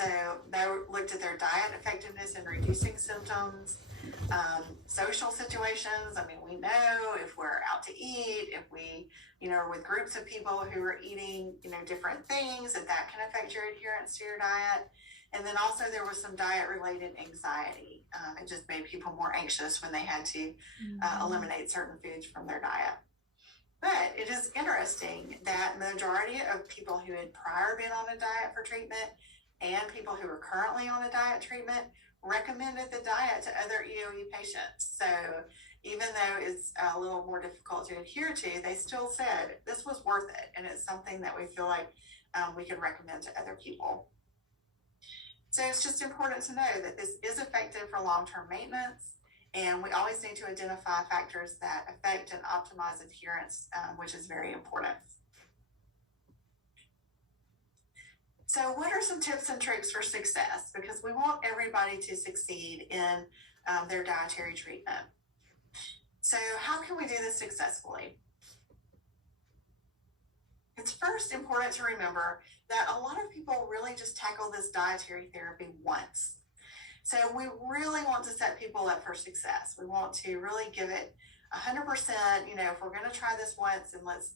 So they looked at their diet effectiveness in reducing symptoms, social situations. I mean, we know if we're out to eat, if we, are with groups of people who are eating, different things, that can affect your adherence to your diet. And then also there was some diet-related anxiety. It just made people more anxious when they had to eliminate certain foods from their diet. But it is interesting that the majority of people who had prior been on a diet for treatment and people who are currently on a diet treatment recommended the diet to other EOE patients. So even though it's a little more difficult to adhere to, they still said this was worth it. And it's something that we feel like we could recommend to other people. So it's just important to know that this is effective for long-term maintenance, and we always need to identify factors that affect and optimize adherence, which is very important. So what are some tips and tricks for success? Because we want everybody to succeed in their dietary treatment. So how can we do this successfully? It's first important to remember that a lot of people really just tackle this dietary therapy once. So we really want to set people up for success. We want to really give it 100%, if we're going to try this once, and let's,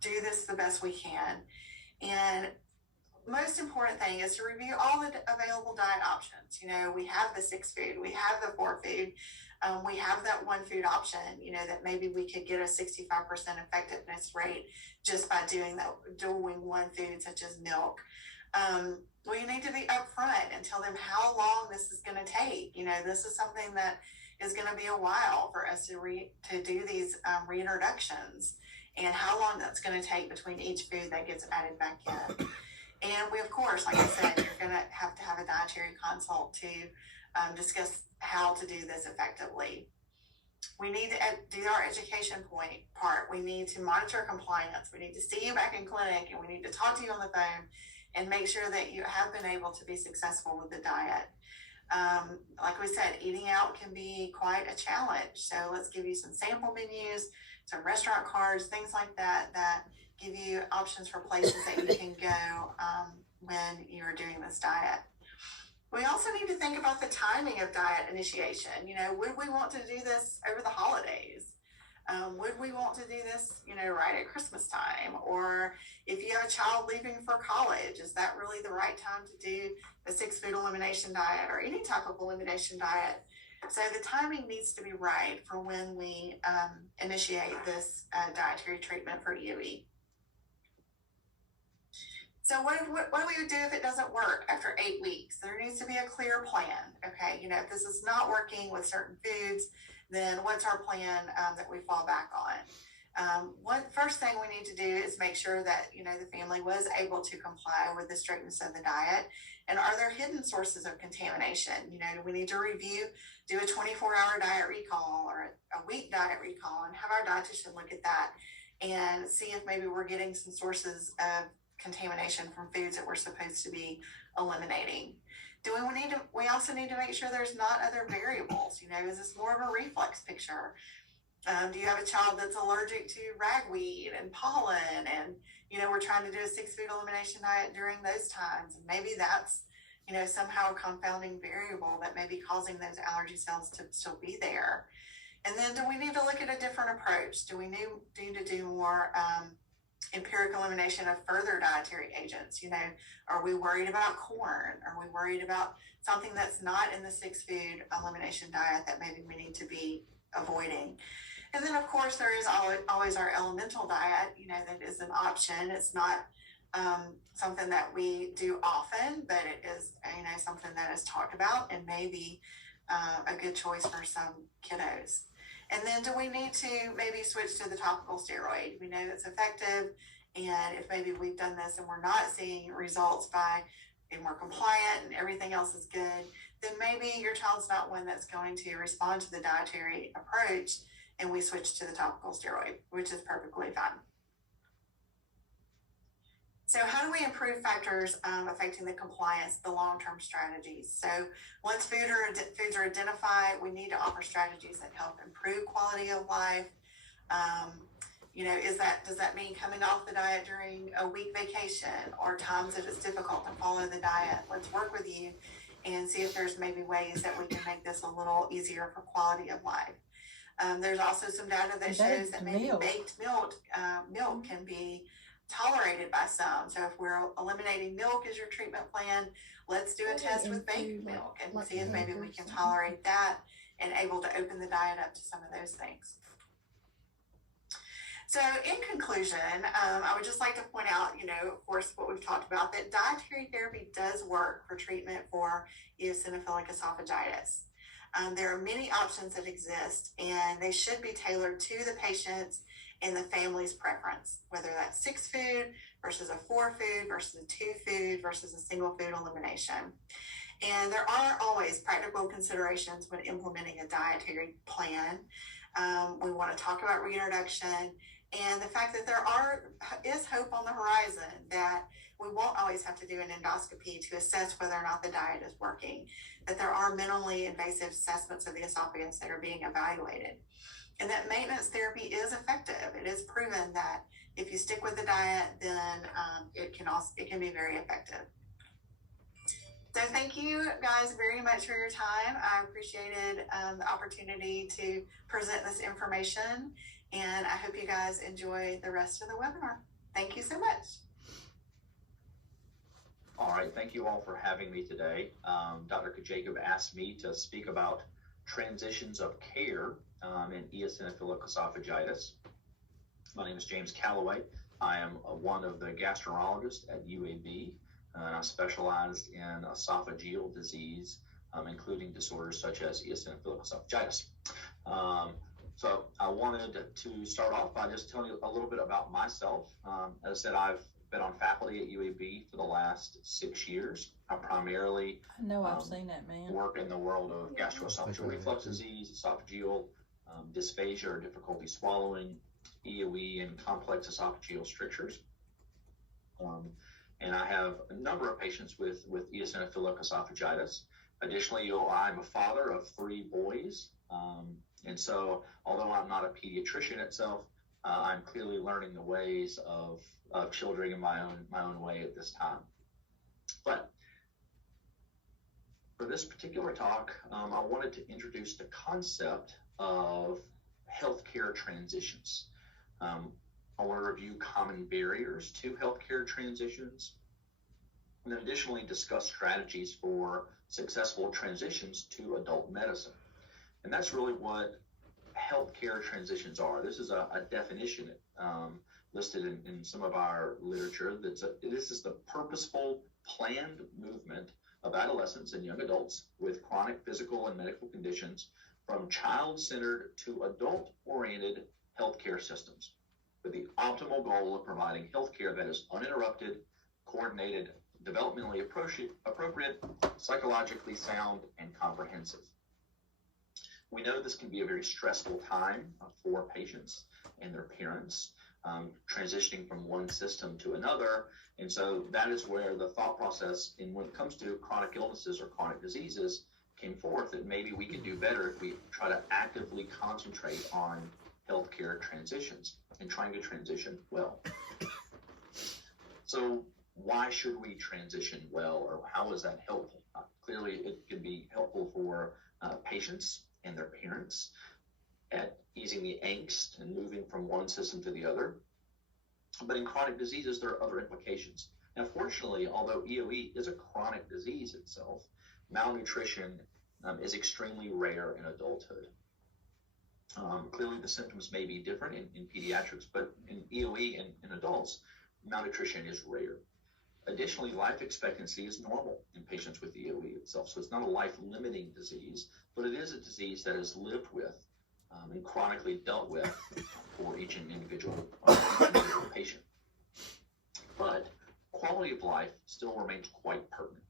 do this the best we can. And most important thing is to review all the available diet options. We have the 6 food, we have the 4 food, we have that 1 food option, that maybe we could get a 65% effectiveness rate just by doing 1 food, such as milk. We need to be upfront and tell them how long this is going to take. This is something that is going to be a while for us to do these reintroductions, and how long that's going to take between each food that gets added back in. And we, of course, like I said, you're going to have a dietary consult to discuss how to do this effectively. We need to do our education part. We need to monitor compliance. We need to see you back in clinic, and we need to talk to you on the phone and make sure that you have been able to be successful with the diet. Like we said, eating out can be quite a challenge. So let's give you some sample menus, some restaurant cards, things like that give you options for places that you can go when you're doing this diet. We also need to think about the timing of diet initiation. Would we want to do this over the holidays? Would we want to do this, right at Christmas time? Or if you have a child leaving for college, is that really the right time to do the 6 food elimination diet or any type of elimination diet? So the timing needs to be right for when we initiate this dietary treatment for EOE. So what do we do if it doesn't work after 8 weeks? There needs to be a clear plan. Okay, if this is not working with certain foods, then what's our plan that we fall back on? One first thing we need to do is make sure that the family was able to comply with the strictness of the diet. And are there hidden sources of contamination? We need to review, do a 24-hour diet recall or a week diet recall, and have our dietitian look at that and see if maybe we're getting some sources of contamination from foods that we're supposed to be eliminating. We also need to make sure there's not other variables. Is this more of a reflex picture? Do you have a child that's allergic to ragweed and pollen, and we're trying to do a 6 food elimination diet during those times, and maybe that's somehow a confounding variable that may be causing those allergy cells to still be there. And then do we need to look at a different approach? Do we need to do more empiric elimination of further dietary agents? Are we worried about corn? Are we worried about something that's not in the 6 food elimination diet that maybe we need to be avoiding? And then, of course, there is always our elemental diet, that is an option. It's not something that we do often, but it is, something that is talked about and may be a good choice for some kiddos. And then do we need to maybe switch to the topical steroid? We know it's effective, and if maybe we've done this and we're not seeing results and we're compliant and everything else is good, then maybe your child's not one that's going to respond to the dietary approach, and we switch to the topical steroid, which is perfectly fine. So how do we improve factors affecting the compliance, the long-term strategies? So once foods are identified, we need to offer strategies that help improve quality of life. does that mean coming off the diet during a week vacation or times that it's difficult to follow the diet? Let's work with you and see if there's maybe ways that we can make this a little easier for quality of life. There's also some data that shows that maybe baked milk can be tolerated by some. So if we're eliminating milk as your treatment plan, let's do a test with baked milk and see if maybe we can tolerate that and able to open the diet up to some of those things. So in conclusion, I would just like to point out, of course, what we've talked about, that dietary therapy does work for treatment for eosinophilic esophagitis. There are many options that exist, and they should be tailored to the patient's and the family's preference, whether that's 6 food versus a 4 food versus a 2 food versus a single food elimination. And there are always practical considerations when implementing a dietary plan. We want to talk about reintroduction and the fact that there is hope on the horizon, that we won't always have to do an endoscopy to assess whether or not the diet is working, that there are minimally invasive assessments of the esophagus that are being evaluated, and that maintenance therapy is effective. It is proven that if you stick with the diet, then it can be very effective. So thank you guys very much for your time. I appreciated the opportunity to present this information, and I hope you guys enjoy the rest of the webinar. Thank you so much. All right, thank you all for having me today. Dr. Jacob asked me to speak about transitions of care in eosinophilic esophagitis. My name is James Calloway. I am one of the gastroenterologists at UAB, and I specialized in esophageal disease, including disorders such as eosinophilic esophagitis. So I wanted to start off by just telling you a little bit about myself. As I said, I've been on faculty at UAB for the last 6 years. I primarily I've seen that, man. Work in the world of gastroesophageal reflux disease, esophageal dysphagia or difficulty swallowing, EOE, and complex esophageal strictures. And I have a number of patients with eosinophilic esophagitis. Additionally, I'm a father of 3 boys. And so, although I'm not a pediatrician itself, I'm clearly learning the ways of children in my own way at this time. But for this particular talk, I wanted to introduce the concept of healthcare transitions. I want to review common barriers to healthcare transitions, and then additionally discuss strategies for successful transitions to adult medicine. And that's really what healthcare transitions are. This is a definition listed in some of our literature. This is the purposeful, planned movement of adolescents and young adults with chronic physical and medical conditions from child-centered to adult-oriented healthcare systems, with the optimal goal of providing healthcare that is uninterrupted, coordinated, developmentally appropriate, psychologically sound, and comprehensive. We know this can be a very stressful time for patients and their parents, transitioning from one system to another. And so that is where the thought process, when it comes to chronic illnesses or chronic diseases, came forth that maybe we could do better if we try to actively concentrate on healthcare transitions and trying to transition well. So why should we transition well, or how is that helpful? Clearly, it can be helpful for patients and their parents at easing the angst and moving from one system to the other. But in chronic diseases, there are other implications. Now, fortunately, although EOE is a chronic disease itself, malnutrition is extremely rare in adulthood. Clearly, the symptoms may be different in pediatrics, but in EOE and in adults, malnutrition is rare. Additionally, life expectancy is normal in patients with EOE itself. So it's not a life-limiting disease, but it is a disease that is lived with and chronically dealt with for each individual patient. But quality of life still remains quite pertinent.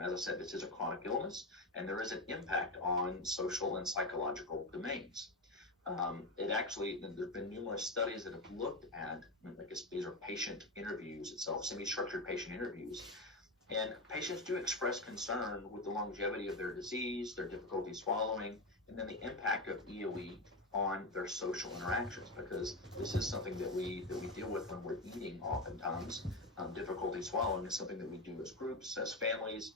As I said, this is a chronic illness, and there is an impact on social and psychological domains. There's been numerous studies that have looked at, I guess these are patient interviews itself, semi-structured patient interviews, and patients do express concern with the longevity of their disease, their difficulty swallowing, and then the impact of EOE on their social interactions, because this is something that we deal with when we're eating oftentimes. Difficulty swallowing is something that we do as groups, as families,